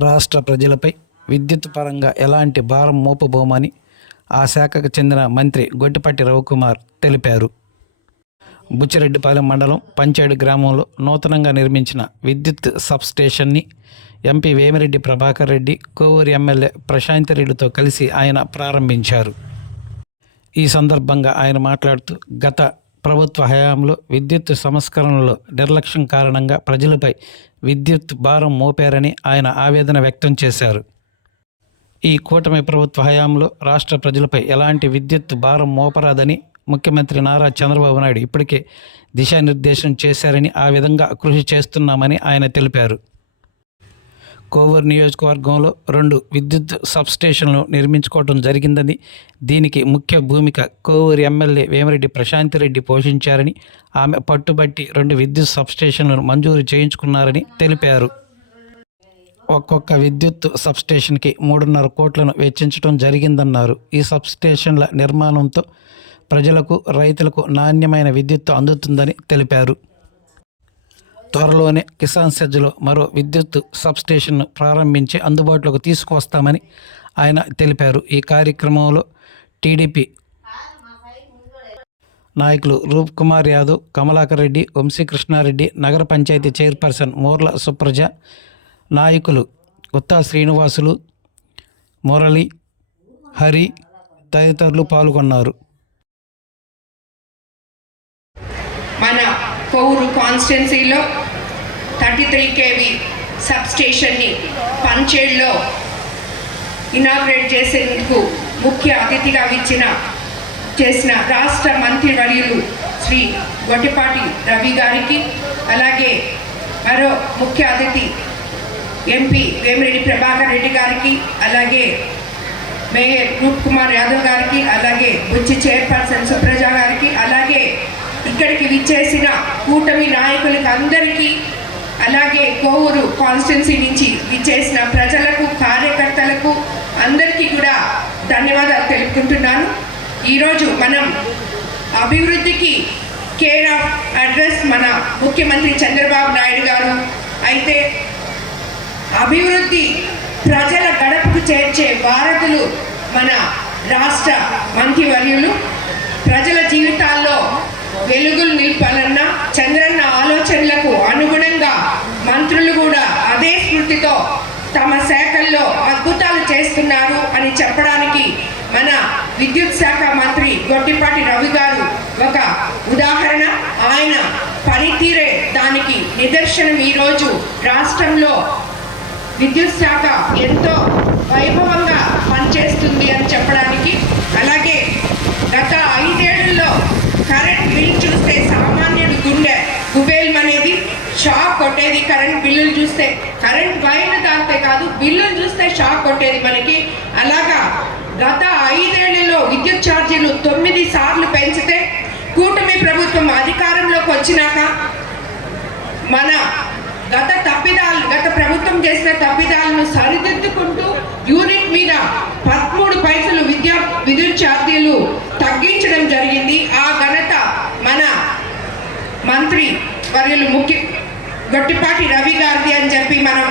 రాష్ట్ర ప్రజలపై విద్యుత్ పరంగా ఎలాంటి భారం మోపబోమని ఆ శాఖకు చెందిన మంత్రి గొట్టిపాటి రవికుమార్ తెలిపారు. బుచ్చిరెడ్డిపాలెం మండలం పంచేడు గ్రామంలో నూతనంగా నిర్మించిన విద్యుత్ సబ్స్టేషన్ని ఎంపీ వేమిరెడ్డి ప్రభాకర్ రెడ్డి కోవూరు ఎమ్మెల్యే ప్రశాంత్ రెడ్డితో కలిసి ఆయన ప్రారంభించారు. ఈ సందర్భంగా ఆయన మాట్లాడుతూ గత ప్రభుత్వ హయాంలో విద్యుత్ సంస్కరణలో నిర్లక్ష్యం కారణంగా ప్రజలపై విద్యుత్ భారం మోపారని ఆయన ఆవేదన వ్యక్తం చేశారు. ఈ కూటమి ప్రభుత్వ హయాంలో రాష్ట్ర ప్రజలపై ఎలాంటి విద్యుత్ భారం మోపరాదని ముఖ్యమంత్రి నారా చంద్రబాబు నాయుడు ఇప్పటికే దిశానిర్దేశం చేశారని ఆ విధంగా కృషి చేస్తున్నామని ఆయన తెలిపారు. కోవూరు నియోజకవర్గంలో రెండు విద్యుత్ సబ్స్టేషన్లు నిర్మించుకోవడం జరిగిందని దీనికి ముఖ్య భూమిక కోవూరు ఎమ్మెల్యే వేమిరెడ్డి ప్రశాంతిరెడ్డి పోషించారని ఆమె పట్టుబట్టి రెండు విద్యుత్ సబ్స్టేషన్లను మంజూరు చేయించుకున్నారని తెలిపారు. ఒక్కొక్క విద్యుత్ సబ్స్టేషన్కి మూడున్నర కోట్లను వెచ్చించడం జరిగిందన్నారు. ఈ సబ్స్టేషన్ల నిర్మాణంతో ప్రజలకు రైతులకు నాణ్యమైన విద్యుత్ అందుతుందని తెలిపారు. త్వరలోనే కిసాన్ సెజ్లో మరో విద్యుత్ సబ్స్టేషన్ను ప్రారంభించి అందుబాటులోకి తీసుకువస్తామని ఆయన తెలిపారు. ఈ కార్యక్రమంలో టీడీపీ నాయకులు రూప్ కుమార్ యాదవ్ కమలాకర్ రెడ్డి వంశీకృష్ణారెడ్డి నగర పంచాయతీ చైర్పర్సన్ మోర్ల సుప్రజ నాయకులు గుత్తా శ్రీనివాసులు మురళి హరి తదితరులు పాల్గొన్నారు మన కొవ్వూరు కాన్స్టెన్సీలో థర్టీ త్రీ కేవీ సబ్ స్టేషన్ని పంచేడ్లో ఇనాగ్రేట్ చేసేందుకు ముఖ్య అతిథిగా ఇచ్చిన చేసిన రాష్ట్ర మంత్రివర్యులు శ్రీ గొట్టిపాటి రవి గారికి అలాగే మరో ముఖ్య అతిథి ఎంపీ వేమిరెడ్డి ప్రభాకర్ రెడ్డి గారికి అలాగే మేయర్ రూప్ కుమార్ యాదవ్ గారికి అలాగే బుచ్చి చైర్పర్సన్ సుప్రజ గారికి అలాగే ఇక్కడికి విచ్చేసిన కూటమి నాయకులకు అందరికీ అలాగే కోవూరు కాన్స్టిట్యున్సీ నుంచి విచ్చేసిన ప్రజలకు కార్యకర్తలకు అందరికీ కూడా ధన్యవాదాలు తెలుపుకుంటున్నాను. ఈరోజు మనం అభివృద్ధికి కేర్ ఆఫ్ అడ్రస్ మన ముఖ్యమంత్రి చంద్రబాబు నాయుడు గారు అయితే అభివృద్ధి ప్రజల గడపకు చేర్చే భారతులు మన రాష్ట్ర మంత్రివర్యులు. ప్రజల జీవితాల్లో వెలుగులు నిల్పాలన్న చంద్రన్న ఆలోచనలకు అనుగుణంగా మంత్రులు కూడా అదే స్మృతితో తమ శాఖల్లో అద్భుతాలు చేస్తున్నారు అని చెప్పడానికి మన విద్యుత్ శాఖ మంత్రి గొట్టిపాటి రవి గారు ఒక ఉదాహరణ. ఆయన పనితీరే దానికి నిదర్శనం ఈరోజు రాష్ట్రంలో విద్యుత్ శాఖ ఎంతో వైభవంగా పనిచేస్తుంది అని చెప్పడానికి అలాగే గత ఐదేళ్ళలో కరెంట్ బిల్ చూస్తే సామాన్యుడి గుండె గుబేల్ అనేది షాక్ కొట్టేది కరెంట్ బిల్లులు చూస్తే కరెంట్ వైర్లు బిల్లును బిల్లులు చూస్తే షాక్ కొట్టేది మనకి. అలాగా గత ఐదేళ్ళలో విద్యుత్ ఛార్జీలు తొమ్మిది సార్లు పెంచితే కూటమి ప్రభుత్వం అధికారంలోకి వచ్చినాక మన గత తప్పిదాలు గత ప్రభుత్వం చేసిన తప్పిదాలను సరిదిద్దుకుంటూ యూనిట్ మీద పదమూడు పైసలు విద్యా విద్యుత్ ఛార్జీలు తగ్గించడం జరిగింది. ఆ ఘనత మన మంత్రి వర్యులు ముఖ్య గొట్టిపాటి రవి గారిది అని చెప్పి మనం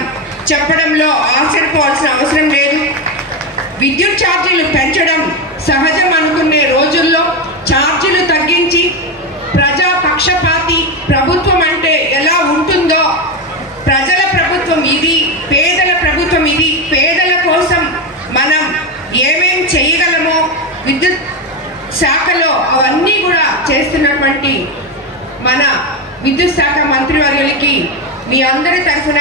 చెప్పడంలో ఆశ్చర్యపోవాల్సిన అవసరం లేదు. విద్యుత్ ఛార్జీలు పెంచడం సహజం అనుకునే రోజుల్లో ఛార్జీలు తగ్గించి ప్రజా పక్షపాతి ప్రభుత్వం అంటే ఎలా ఉంటుందో ప్రజల ప్రభుత్వం ఇది పేదల ప్రభుత్వం ఇది పేదల కోసం మనం ఏమేం చేయగలమో విద్యుత్ శాఖలో అవన్నీ కూడా చేస్తున్నటువంటి మన విద్యుత్ శాఖ మంత్రివర్యులకి మీ అందరి తరఫున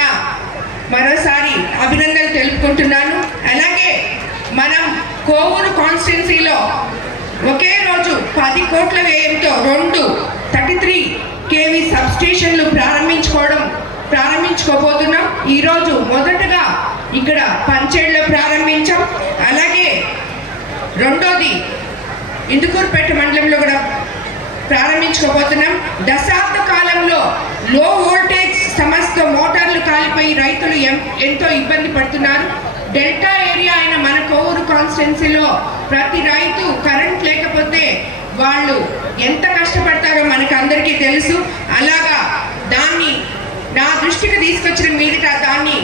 మరోసారి అభినందనలు తెలుపుకుంటున్నాను. అలాగే మనం కోవూరు కాన్స్టిట్యున్సీలో ఒకే రోజు పది కోట్ల వ్యయంతో రెండు థర్టీ త్రీ కేవీ సబ్స్టేషన్లు ప్రారంభించుకోవడం ప్రారంభించుకోబోతున్నాం. ఈరోజు మొదటగా ఇక్కడ పంచేళ్ళలో ప్రారంభించాం. అలాగే రెండోది ఇందుకూరుపేట మండలంలో కూడా ప్రారంభించుకోబోతున్నాం. దశాబ్ద కాలంలో లో ఎంతో ఇబ్బంది పడుతున్నారు. డెల్టా ఏరియా అయిన మన కోవూరు కాన్స్టిట్యున్సీలో ప్రతి రైతు కరెంట్ లేకపోతే వాళ్ళు ఎంత కష్టపడతారో మనకు అందరికీ తెలుసు. అలాగా దాన్ని నా దృష్టికి తీసుకొచ్చిన మీదట దాన్ని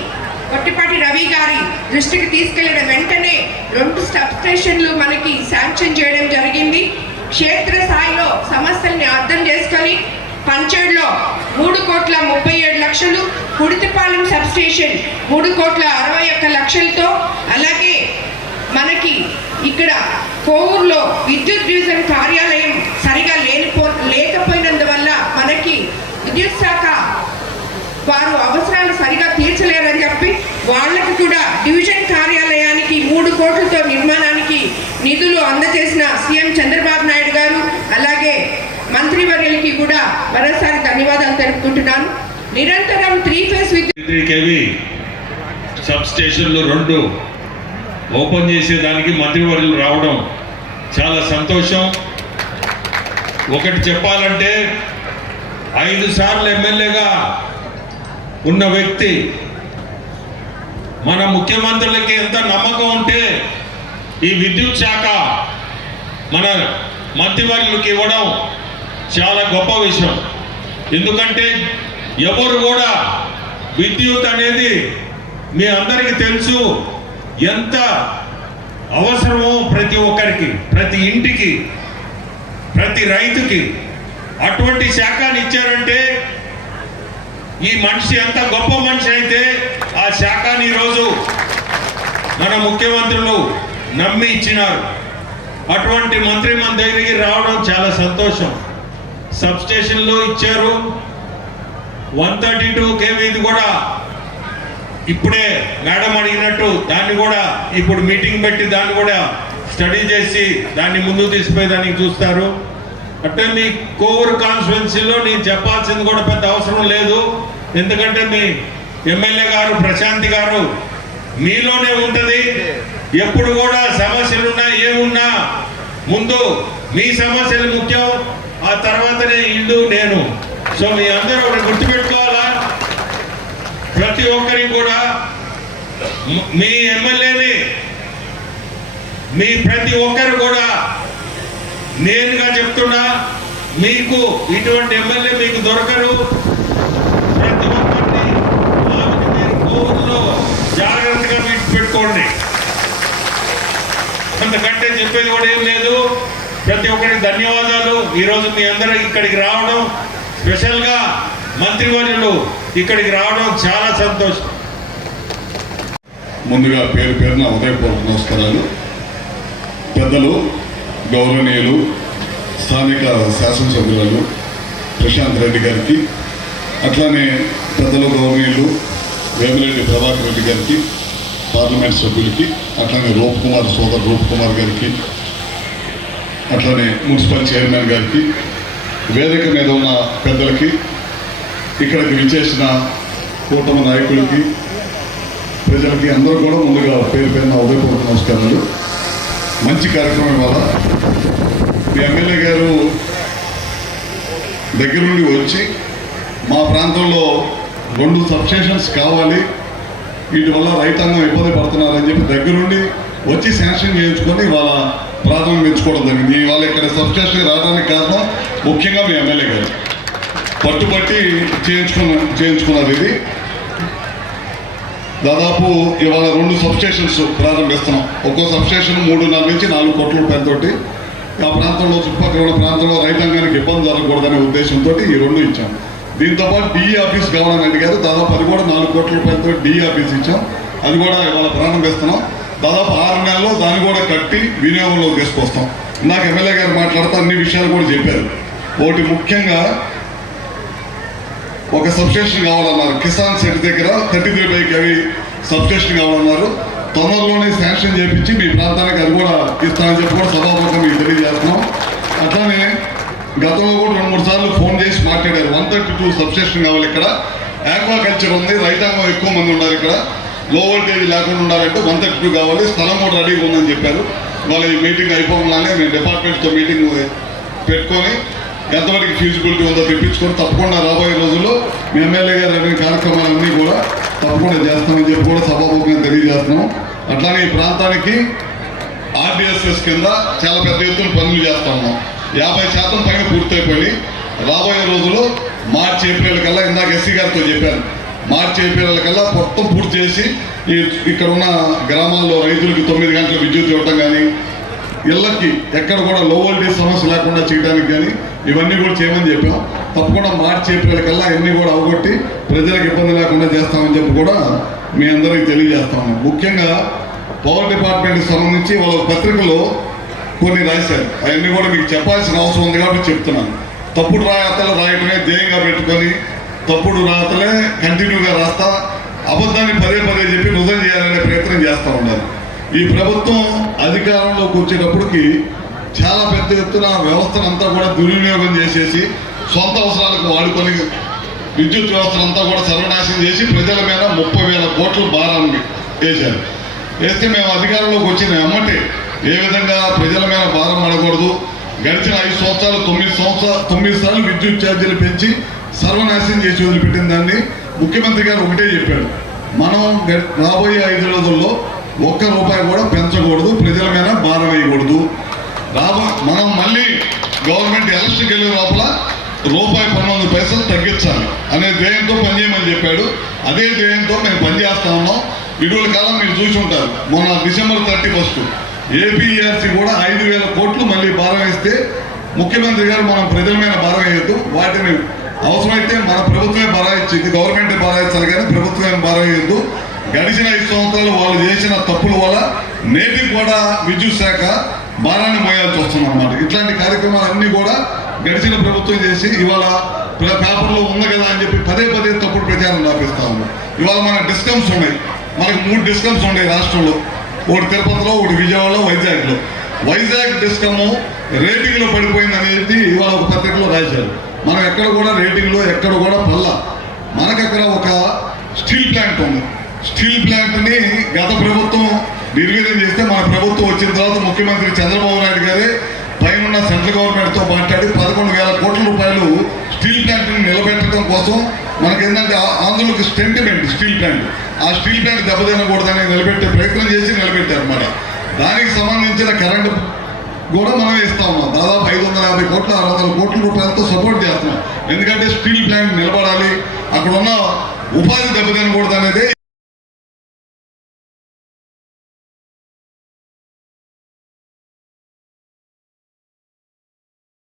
కొట్టిపాటి రవి గారి దృష్టికి తీసుకెళ్ళిన వెంటనే రెండు సబ్ స్టేషన్లు మనకి శాంక్షన్ చేయడం జరిగింది. క్షేత్ర స్థాయిలో సమస్యల్ని అర్థం చేసుకొని పంచేడులో మూడు కోట్ల ముప్పై లక్షలు కుడితిపాలెం సబ్ స్టేషన్ మూడు కోట్ల అరవై ఒక్క లక్షలతో అలాగే మనకి ఇక్కడ కోవూరులో విద్యుత్ డివిజన్ కార్యాలయం సరిగా లేనిపో లేకపోయినందువల్ల మనకి విద్యుత్ శాఖ వారు అవసరాలు సరిగా తీర్చలేరని చెప్పి వాళ్ళకి కూడా డివిజన్ కార్యాలయానికి మూడు కోట్లతో నిర్మాణానికి నిధులు అందజేసిన సీఎం చంద్రబాబు నాయుడు గారు అలాగే మంత్రివర్యులకి కూడా మరోసారి ధన్యవాదాలు తెలుపుకుంటున్నాను. నిరంతరం త్రీ ఫేస్ విద్యుత్ త్రీ కేవీ సబ్ స్టేషన్లు రెండు ఓపెన్ చేసేదానికి మంత్రివర్యులు రావడం చాలా సంతోషం. ఒకటి చెప్పాలంటే ఐదు సార్లు ఎమ్మెల్యేగా ఉన్న వ్యక్తి మన ముఖ్యమంత్రులకి ఎంత నమ్మకం ఉంటే ఈ విద్యుత్ శాఖ మన మంత్రివర్యులకి ఇవ్వడం చాలా గొప్ప విషయం. ఎందుకంటే ఎవరు కూడా విద్యుత్ అనేది మీ అందరికీ తెలుసు. ఎంత అవసరమో ప్రతి ఒక్కరికి ప్రతి ఇంటికి ప్రతి రైతుకి అటువంటి శాఖని ఇచ్చారంటే ఈ మనిషి ఎంత గొప్ప మనిషి అయితే ఆ శాఖని ఈరోజు మన ముఖ్యమంత్రులు నమ్మి ఇచ్చినారు. అటువంటి మంత్రి మన దగ్గరికి రావడం చాలా సంతోషం. సబ్ స్టేషన్లో ఇచ్చారు. వన్ థర్టీ టూ కేవీది కూడా ఇప్పుడే మేడం అడిగినట్టు దాన్ని కూడా ఇప్పుడు మీటింగ్ పెట్టి దాన్ని కూడా స్టడీ చేసి దాన్ని ముందుకు తీసిపోయేదానికి చూస్తారు. అంటే మీ కోవూరు కాన్స్టిట్యున్సీలో నేను చెప్పాల్సింది కూడా పెద్ద అవసరం లేదు. ఎందుకంటే మీ ఎమ్మెల్యే గారు ప్రశాంతి గారు మీలోనే ఉంటుంది. ఎప్పుడు కూడా సమస్యలున్నా ఏమున్నా ముందు మీ సమస్యలు ముఖ్యం. ఆ తర్వాతనే ఇల్లు నేను. సో మీ అందరూ ఒకటి గుర్తుపెట్టుకోవాలా? ప్రతి ఒక్కరికి కూడా మీ ఎమ్మెల్యేని మీ ప్రతి ఒక్కరు కూడా నేనుగా చెప్తున్నా మీకు ఇటువంటి ఎమ్మెల్యే మీకు దొరకరు. ప్రతి ఒక్కరిని ఆమెను మీరు కోవిడ్లో జాగ్రత్తగా మీకు పెట్టుకోండి అంతకంటే చెప్పేది కూడా ఏం లేదు. ప్రతి ఒక్కరికి ధన్యవాదాలు. ఈరోజు మీ అందరూ ఇక్కడికి రావడం స్పెషల్గా మంత్రివర్యులు ఇక్కడికి రావడం చాలా సంతోషం. ముందుగా పేరు పేరున ఉదయపూర్వక నమస్కారాలు. పెద్దలు గౌరవనీయులు స్థానిక శాసనసభ్యులు ప్రశాంత్ రెడ్డి గారికి అట్లానే పెద్దలు గౌరవనీయులు వేమిరెడ్డి ప్రభాకర్ రెడ్డి గారికి పార్లమెంట్ సభ్యులకి అట్లానే రూప్ కుమార్ సోదర్ రూప్ కుమార్ గారికి అట్లానే మున్సిపల్ చైర్మన్ గారికి వేదిక మీద ఉన్న పెద్దలకి ఇక్కడికి విచ్చేసిన కూటమి నాయకులకి ప్రజలకి అందరూ కూడా ముందుగా పేరు పేరున ఉదయపూర్వక నమస్కారాలు. మంచి కార్యక్రమం ఇవాళ. మీ ఎమ్మెల్యే గారు దగ్గర నుండి వచ్చి మా ప్రాంతంలో రెండు సబ్స్టేషన్స్ కావాలి. వీటి వల్ల రైతాంగం ఇబ్బంది పడుతున్నారని చెప్పి దగ్గరుండి వచ్చి శాంక్షన్ చేయించుకొని వాళ్ళ ప్రారంభించుకోవడం జరిగింది. ఇవాళ ఇక్కడ సబ్స్టేషన్ రావడానికి కారణం ముఖ్యంగా మీ ఎమ్మెల్యే గారు. పట్టుబట్టి చేయించుకున్న చేయించుకున్నారు ఇది. దాదాపు ఇవాళ రెండు సబ్స్టేషన్స్ ప్రారంభిస్తున్నాం. ఒక్కో సబ్స్టేషన్ మూడున్నర నుంచి నాలుగు కోట్ల రూపాయలతోటి ఆ ప్రాంతంలో చుట్టుపక్కల ఉన్న ప్రాంతంలో రైతాంగానికి ఇబ్బంది జరగకూడదనే ఉద్దేశంతో ఈ రెండు ఇచ్చాం. దీంతోపాటు డిఈ ఆఫీస్ కావాలని అడిగారు దాదాపు అది కూడా నాలుగు కోట్ల రూపాయలతో డిఈ ఆఫీస్ ఇచ్చాం. అది కూడా ఇవాళ ప్రారంభిస్తున్నాం. దాదాపు ఆరు నెలల్లో దాన్ని కూడా కట్టి వినియోగంలో తీసుకొస్తాం. నాకు ఎమ్మెల్యే గారు మాట్లాడుతూ అన్ని విషయాలు కూడా చెప్పారు. ఒకటి ముఖ్యంగా ఒక సబ్స్టేషన్ కావాలన్నారు. కిసాన్ సెట్ దగ్గర థర్టీ త్రీ బైక్ అవి సబ్స్టేషన్ కావాలన్నారు. తొందరలోనే శాంక్షన్ చేపించి మీ ప్రాంతానికి అది కూడా ఇస్తానని చెప్పి కూడా సభాముఖం మీకు తెలియజేస్తున్నాం. అట్లానే గతంలో కూడా రెండు మూడు సార్లు ఫోన్ చేసి మాట్లాడారు. వన్ థర్టీ టూ సబ్స్టేషన్ కావాలి ఇక్కడ. ఆక్వాకల్చర్ ఉంది. రైతాంగం ఎక్కువ మంది ఉన్నారు ఇక్కడ. లో వోల్టేజ్ లేకుండా ఉండాలంటే వన్ థర్టీ టూ కావాలి. స్థలం కూడా రెడీగా ఉందని చెప్పారు. వాళ్ళ ఈ మీటింగ్ అయిపోగానే నేను డిపార్ట్మెంట్తో మీటింగ్ పెట్టుకొని ఎంతవరకు ఫీజిబిలిటీ ఉందో తెప్పించుకొని తప్పకుండా రాబోయే రోజుల్లో మీ ఎమ్మెల్యే గారు అడిగిన కార్యక్రమాలన్నీ కూడా తప్పకుండా చేస్తామని చెప్పి కూడా సభాముఖంగా తెలియజేస్తున్నాం. అట్లానే ఈ ప్రాంతానికి ఆర్డిఎస్ఎస్ కింద చాలా పెద్ద ఎత్తున పనులు చేస్తా ఉన్నాం. యాభై శాతం పైన పూర్తయిపోయి రాబోయే రోజుల్లో మార్చి ఏప్రిల్ కల్లా ఇందాక ఎస్సీ గారితో చెప్పాను. మార్చి ఏప్రిల్ కల్లా మొత్తం పూర్తి చేసి ఈ ఇక్కడ ఉన్న గ్రామాల్లో రైతులకి తొమ్మిది గంటల విద్యుత్ ఇవ్వటం కానీ ఇళ్ళకి ఎక్కడ కూడా లో వోల్టేజ్ సమస్య లేకుండా చేయడానికి కానీ ఇవన్నీ కూడా చేయమని చెప్పాం. తప్పకుండా మార్చి ఏప్రిల్ కల్లా అన్నీ కూడా అవగొట్టి ప్రజలకు ఇబ్బంది లేకుండా చేస్తామని చెప్పి కూడా మీ అందరికీ తెలియజేస్తాము. ముఖ్యంగా పవర్ డిపార్ట్మెంట్కి సంబంధించి వాళ్ళ పత్రికలో కొన్ని రాశారు. అవన్నీ కూడా మీకు చెప్పాల్సిన అవసరం ఉంది కాబట్టి చెప్తున్నాను. తప్పుడు రాతలు రాయటమే ధ్యేయంగా పెట్టుకొని తప్పుడు రాతలే కంటిన్యూగా రాస్తా అబద్ధాన్ని పదే పదే చెప్పి నిజం చేయాలనే ప్రయత్నం చేస్తూ ఉండాలి. ఈ ప్రభుత్వం అధికారంలోకి వచ్చేటప్పటికి చాలా పెద్ద ఎత్తున వ్యవస్థను అంతా కూడా దుర్వినియోగం చేసేసి సొంత అవసరాలకు వాడుకొని విద్యుత్ వ్యవస్థనంతా కూడా సర్వనాశనం చేసి ప్రజల మీద ముప్పై వేల కోట్ల భారాన్ని వేశారు. వేస్తే మేము అధికారంలోకి వచ్చిన ఎమ్మటే ఏ విధంగా ప్రజల మీద భారం పడకూడదు. గడిచిన ఐదు సంవత్సరాలు తొమ్మిది సంవత్సరాలు తొమ్మిది సార్లు విద్యుత్ ఛార్జీలు పెంచి సర్వనాశనం చేసి వదిలిపెట్టిన దాన్ని ముఖ్యమంత్రి గారు ఒకటే చెప్పాడు. మనం రాబోయే ఐదు రోజుల్లో ఒక్క రూపాయి కూడా పెంచకూడదు ప్రజల మీద భారం వేయకూడదు. రాబో మనం మళ్ళీ గవర్నమెంట్ ఎలక్షన్కి వెళ్ళే లోపల రూపాయి పన్నెండు పైసలు తగ్గించాలి అనే ధ్యేయంతో పనిచేయమని చెప్పాడు. అదే ధ్యేయంతో మేము పనిచేస్తా ఉన్నాం. ఇటీవల కాలం మీరు చూసి ఉంటారు మొన్న డిసెంబర్ థర్టీ ఫస్ట్ ఏపీఆర్సీ కూడా ఐదు వేల కోట్లు మళ్ళీ భారం వేస్తే ముఖ్యమంత్రి గారు మనం ప్రజల మీద భారం వేయద్దు వాటిని అవసరమైతే మన ప్రభుత్వమే భారం ఇచ్చింది. గవర్నమెంట్ భారాయించాలి కానీ ప్రభుత్వమే భారం వేయద్దు గడిచిన ఐదు సంవత్సరాలు వాళ్ళు చేసిన తప్పుల వల్ల నేటికి కూడా విద్యుత్ శాఖ భారాన్ని మోయాల్సి వస్తుంది అన్నమాట ఇట్లాంటి కార్యక్రమాలన్నీ కూడా గడిచిన ప్రభుత్వం చేసి ఇవాళ పేపర్లో ఉంది కదా అని చెప్పి పదే పదే తప్పుడు ప్రచారం రాపిస్తా ఉన్నాం ఇవాళ మన డిస్కమ్స్ ఉన్నాయి. మనకు మూడు డిస్కమ్స్ ఉన్నాయి రాష్ట్రంలో. ఒకటి తిరుపతిలో ఒకటి విజయవాడలో వైజాగ్లో. వైజాగ్ డిస్కమ్ రేటింగ్లో పడిపోయింది అనేది ఇవాళ ఒక పత్రికలో రాశారు. మనం ఎక్కడ కూడా రేటింగ్లో ఎక్కడ కూడా పల్ల మనకు అక్కడ ఒక స్టీల్ ప్లాంట్ ఉంది. స్టీల్ ప్లాంట్ని గత ప్రభుత్వం నిర్వీర్యం చేస్తే మన ప్రభుత్వం వచ్చిన తర్వాత ముఖ్యమంత్రి చంద్రబాబు నాయుడు గారే పైన సెంట్రల్ గవర్నమెంట్తో మాట్లాడి పదకొండు వేల కోట్ల రూపాయలు స్టీల్ ప్లాంట్ని నిలబెట్టడం కోసం మనకి ఏంటంటే ఆంధ్రులకు స్టెంటిమెంట్ స్టీల్ ప్లాంట్. ఆ స్టీల్ ప్లాంట్ దెబ్బతినకూడదని నిలబెట్టే ప్రయత్నం చేసి నిలబెట్టారు అన్నమాట దానికి సంబంధించిన కరెంటు కూడా మనం ఇస్తా ఉన్నాం. దాదాపు ఐదు వందల యాభై కోట్ల ఆరు వందల కోట్ల రూపాయలతో సపోర్ట్ చేస్తున్నాం. ఎందుకంటే స్టీల్ ప్లాంట్ నిలబడాలి అక్కడ ఉన్న ఉపాధి దెబ్బతినకూడదు అనేది